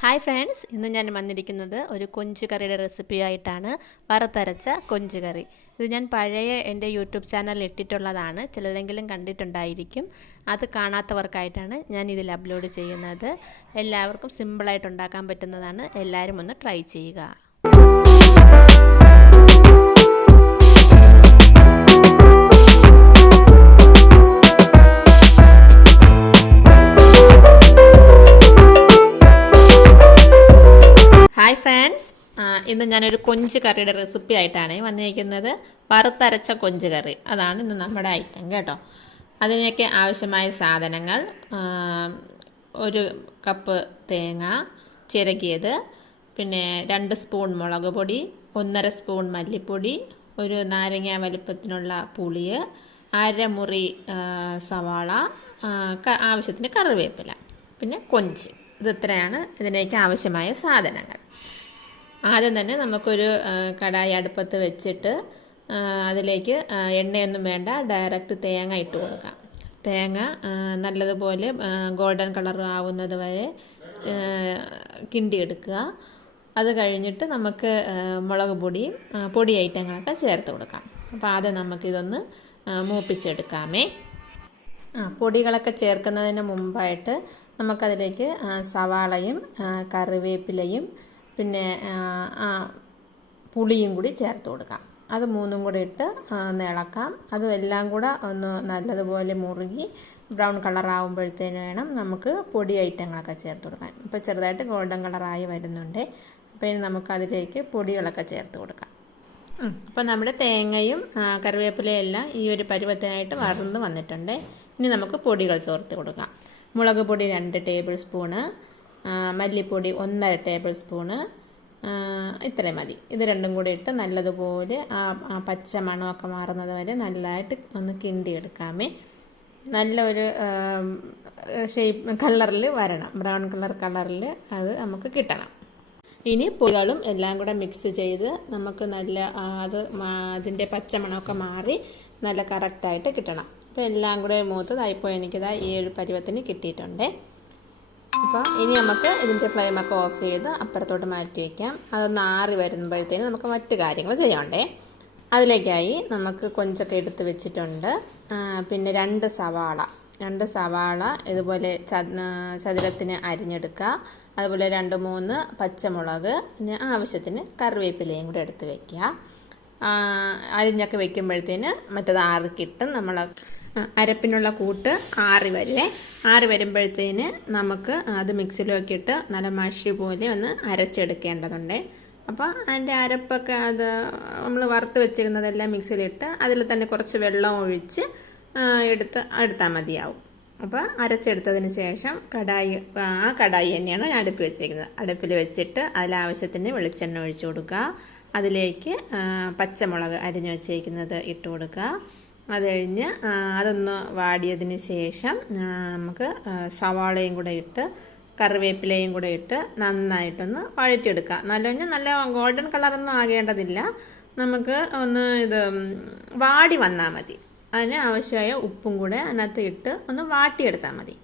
Hi friends ഇന്ന് ഞാൻ വന്നിരിക്കുന്നത് ഒരു കൊഞ്ച് കറിയുടെ റെസിപ്പി ആയിട്ടാണ്. വറുത്തരച്ച കൊഞ്ച് കറി. ഇത് ഞാൻ പഴയ എന്റെ യൂട്യൂബ് ചാനലിൽ ഇട്ടിട്ടുള്ളതാണ്. ചിലരെങ്കിലും കണ്ടിട്ടുണ്ടായിരിക്കും. അത് കാണാത്തവർക്കായിട്ടാണ് ഞാൻ ഇതിൽ അപ്ലോഡ് ചെയ്യുന്നത്. എല്ലാവർക്കും സിമ്പിളായിട്ട് ഉണ്ടാക്കാൻ പറ്റുന്നതാണ്. എല്ലാവരും ഒന്ന് ട്രൈ ചെയ്യുക. ഹായ് ഫ്രണ്ട്സ് ഇന്ന് ഞാനൊരു കൊഞ്ച് കറിയുടെ റെസിപ്പി ആയിട്ടാണ് വന്നിരിക്കുന്നത്. വറുത്തരച്ച കൊഞ്ച് കറി. അതാണ് ഇന്ന് നമ്മുടെ ഐറ്റം കേട്ടോ. അതിനൊക്കെ ആവശ്യമായ സാധനങ്ങൾ ഒരു കപ്പ് തേങ്ങ ചിരകിയത് പിന്നെ രണ്ട് സ്പൂൺ മുളക് പൊടി ഒന്നര സ്പൂൺ മല്ലിപ്പൊടി ഒരു നാരങ്ങ വലിപ്പത്തിനുള്ള പുളി അരമുറി സവാള ആവശ്യത്തിന് കറിവേപ്പില പിന്നെ കൊഞ്ച്. ഇത് ഇതിനേക്ക് ആവശ്യമായ സാധനങ്ങൾ. ആദ്യം തന്നെ നമുക്കൊരു കടായി അടുപ്പത്ത് വെച്ചിട്ട് അതിലേക്ക് എണ്ണയൊന്നും വേണ്ട ഡയറക്റ്റ് തേങ്ങ ഇട്ട് കൊടുക്കാം. തേങ്ങ നല്ലതുപോലെ ഗോൾഡൻ കളർ ആവുന്നത് വരെ കിണ്ടിയെടുക്കുക അത് കഴിഞ്ഞിട്ട് നമുക്ക് മുളക് പൊടിയും പൊടി ഐറ്റങ്ങളൊക്കെ ചേർത്ത് കൊടുക്കാം. അപ്പോൾ ആദ്യം നമുക്കിതൊന്ന് മൂപ്പിച്ചെടുക്കാമേ. പൊടികളൊക്കെ ചേർക്കുന്നതിന് മുമ്പായിട്ട് നമുക്കതിലേക്ക് സവാളയും കറിവേപ്പിലയും പിന്നെ പുളിയും കൂടി ചേർത്ത് കൊടുക്കാം. അത് മൂന്നും കൂടി ഇട്ട് നിളക്കാം. ഇളക്കാം എല്ലാം കൂടെ ഒന്ന് നല്ലതുപോലെ മുറുകി ബ്രൗൺ കളറാകുമ്പോഴത്തേന് വേണം നമുക്ക് പൊടി ഐറ്റങ്ങളൊക്കെ ചേർത്ത് കൊടുക്കാൻ. ഇപ്പോൾ ചെറുതായിട്ട് ഗോൾഡൻ കളറായി വരുന്നുണ്ട്. അപ്പോൾ ഇനി നമുക്കതിലേക്ക് പൊടികളൊക്കെ ചേർത്ത് കൊടുക്കാം. അപ്പോൾ നമ്മുടെ തേങ്ങയും കറിവേപ്പിലയും എല്ലാം ഈ ഒരു പരുവത്തിനായിട്ട് വറന്ന് വന്നിട്ടുണ്ട്. ഇനി നമുക്ക് പൊടികൾ ചേർത്ത് കൊടുക്കാം. മുളക് പൊടി രണ്ട് ടേബിൾ സ്പൂണ് മല്ലിപ്പൊടി ഒന്നര ടേബിൾ സ്പൂണ് ഇത്രയും മതി. ഇത് രണ്ടും കൂടി ഇട്ട് നല്ലതുപോലെ ആ പച്ച മണമൊക്കെ മാറുന്നത് വരെ നല്ലതായിട്ട് ഒന്ന് കിണ്ടിയെടുക്കാമേ. നല്ലൊരു ഷേപ്പ് കളറിൽ വരണം. ബ്രൗൺ കളർ കളറിൽ അത് നമുക്ക് കിട്ടണം. ഇനി പൊടികളും എല്ലാം കൂടെ മിക്സ് ചെയ്ത് നമുക്ക് നല്ല അത് അതിന്റെ പച്ചമണമൊക്കെ മാറി നല്ല കറക്റ്റായിട്ട് കിട്ടണം. അപ്പോൾ എല്ലാം കൂടെ മൂത്തതായിപ്പോൾ എനിക്കിതാ ഈ ഒരു പരുവത്തിന് കിട്ടിയിട്ടുണ്ട്. അപ്പോൾ ഇനി നമുക്ക് ഇതിന്റെ ഫ്ലെയിമൊക്കെ ഓഫ് ചെയ്ത് അപ്പുറത്തോട്ട് മാറ്റി വയ്ക്കാം അതൊന്ന് ആറി വരുമ്പോഴത്തേന് നമുക്ക് മറ്റു കാര്യങ്ങൾ ചെയ്യണ്ടേ അതിലേക്കായി നമുക്ക് കൊഞ്ചൊക്കെ എടുത്ത് വെച്ചിട്ടുണ്ട്. പിന്നെ രണ്ട് സവാള. രണ്ട് സവാള ഇതുപോലെ ചതുരത്തിന് അരിഞ്ഞെടുക്കുക. അതുപോലെ രണ്ട് മൂന്ന് പച്ചമുളക്. പിന്നെ ആവശ്യത്തിന് കറിവേപ്പിലയും കൂടെ എടുത്ത് വയ്ക്കുക അരിഞ്ഞൊക്കെ വെക്കുമ്പോഴത്തേന് മറ്റത് ആറി കിട്ടും നമ്മൾ അരപ്പിനുള്ള കൂട്ട് ആറ് വരെ ആറ് വരുമ്പോഴത്തേന് നമുക്ക് അത് മിക്സിയിലൊക്കെ ഇട്ട് നല്ല മഷി പോലെ ഒന്ന് അരച്ചെടുക്കേണ്ടതുണ്ട്. അപ്പോൾ അതിന്റെ അരപ്പൊക്കെ അത് നമ്മൾ വറുത്ത് വെച്ചിരുന്നതെല്ലാം മിക്സിയിലിട്ട് അതിൽ തന്നെ കുറച്ച് വെള്ളം ഒഴിച്ച് എടുത്ത് എടുത്താൽ മതിയാവും. അപ്പോൾ അരച്ചെടുത്തതിന് ശേഷം കടായി ആ കടായി തന്നെയാണ് ഞാൻ അടുപ്പിൽ വെച്ചിരിക്കുന്നത്. അടുപ്പിൽ വെച്ചിട്ട് അതിലാവശ്യത്തിന് വെളിച്ചെണ്ണ ഒഴിച്ചു കൊടുക്കുക. അതിലേക്ക് പച്ചമുളക് അരിഞ്ഞു വെച്ചേക്കുന്നത് ഇട്ട് കൊടുക്കുക. അത് കഴിഞ്ഞ് അതൊന്ന് വാടിയതിന് ശേഷം നമുക്ക് സവാളയും കൂടെ ഇട്ട് കറിവേപ്പിലയും കൂടെ ഇട്ട് നന്നായിട്ടൊന്ന് വഴറ്റിയെടുക്കുക. നല്ല നല്ല ഗോൾഡൻ കളറൊന്നും ആകേണ്ടതില്ല. നമുക്ക് ഒന്ന് ഇത് വാടി വന്നാൽ മതി. അതിന് ആവശ്യമായ ഉപ്പും കൂടെ അതിനകത്ത് ഇട്ട് ഒന്ന് വാട്ടിയെടുത്താൽ മതി.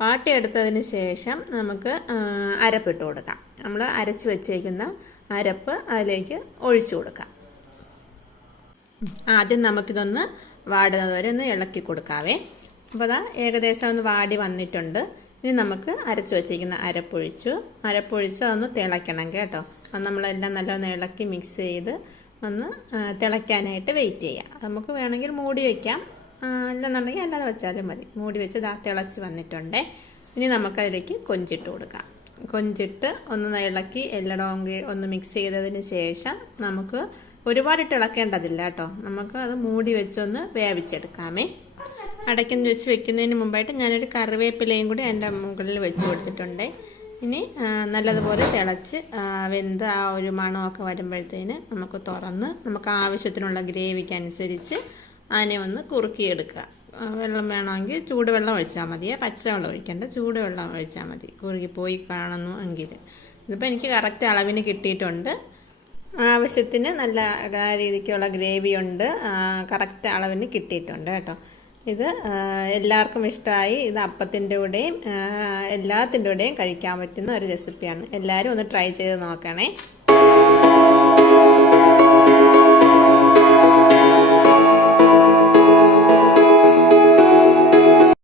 വാട്ടിയെടുത്തതിന് ശേഷം നമുക്ക് അരപ്പ് അരപ്പിട്ട് കൊടുക്കാം. നമ്മൾ അരച്ച് വെച്ചേക്കുന്ന അരപ്പ് അതിലേക്ക് ഒഴിച്ചു കൊടുക്കാം. ആദ്യം നമുക്കിതൊന്ന് വാടുന്നത് വരെ ഒന്ന് ഇളക്കി കൊടുക്കാവേ. അപ്പോൾ അതാ ഏകദേശം ഒന്ന് വാടി വന്നിട്ടുണ്ട്. ഇനി നമുക്ക് അരച്ച് വെച്ചിരിക്കുന്ന അരപ്പൊഴിച്ചു. അരപ്പൊഴിച്ച് അതൊന്ന് തിളയ്ക്കണം കേട്ടോ. അത് നമ്മളെല്ലാം നല്ലോണം ഇളക്കി മിക്സ് ചെയ്ത് ഒന്ന് തിളയ്ക്കാനായിട്ട് വെയിറ്റ് ചെയ്യാം. നമുക്ക് വേണമെങ്കിൽ മൂടി വയ്ക്കാം അല്ലെന്നുണ്ടെങ്കിൽ അല്ലാതെ വെച്ചാലും മതി. മൂടി വെച്ച് ദാ തിളച്ച് വന്നിട്ടുണ്ടേ. ഇനി നമുക്കതിലേക്ക് കൊഞ്ചിട്ട് കൊടുക്കാം. കൊഞ്ചിട്ട് ഒന്ന് ഇളക്കി എല്ലായിടവും ഒന്ന് മിക്സ് ചെയ്തതിന് ശേഷം നമുക്ക് ഒരുപാടിട്ട് ഇളക്കേണ്ടതില്ല കേട്ടോ. നമുക്ക് അത് മൂടി വെച്ചൊന്ന് വേവിച്ചെടുക്കാമേ. അടയ്ക്കുന്ന വെച്ച് വെക്കുന്നതിന് മുമ്പായിട്ട് ഞാനൊരു കറിവേപ്പിലയും കൂടി എന്റെ മുകളിൽ വെച്ച് കൊടുത്തിട്ടുണ്ട്. ഇനി നല്ലതുപോലെ തിളച്ച് വെന്ത് ആ ഒരു മണമൊക്കെ വരുമ്പോഴത്തേന് നമുക്ക് തുറന്ന് നമുക്ക് ആവശ്യത്തിനുള്ള ഗ്രേവിക്ക് അനുസരിച്ച് അതിനെ ഒന്ന് കുറുക്കിയെടുക്കുക. വെള്ളം വേണമെങ്കിൽ ചൂടുവെള്ളം ഒഴിച്ചാൽ മതിയെ പച്ചവെള്ളം ഒഴിക്കേണ്ട ചൂടുവെള്ളം ഒഴിച്ചാൽ മതി. കുറുകിപ്പോയി കാണുന്നു എങ്കിൽ. ഇതിപ്പോൾ എനിക്ക് കറക്റ്റ് അളവിന് കിട്ടിയിട്ടുണ്ട്. ആവശ്യത്തിന് നല്ല രീതിക്കുള്ള ഗ്രേവി ഉണ്ട്. കറക്റ്റ് അളവിന് കിട്ടിയിട്ടുണ്ട് കേട്ടോ. ഇത് എല്ലാവർക്കും ഇഷ്ടമായി. ഇത് അപ്പത്തിന്റെ കൂടെയും എല്ലാത്തിന്റെ കൂടെയും കഴിക്കാൻ പറ്റുന്ന ഒരു റെസിപ്പിയാണ്. എല്ലാവരും ഒന്ന് ട്രൈ ചെയ്ത് നോക്കണേ.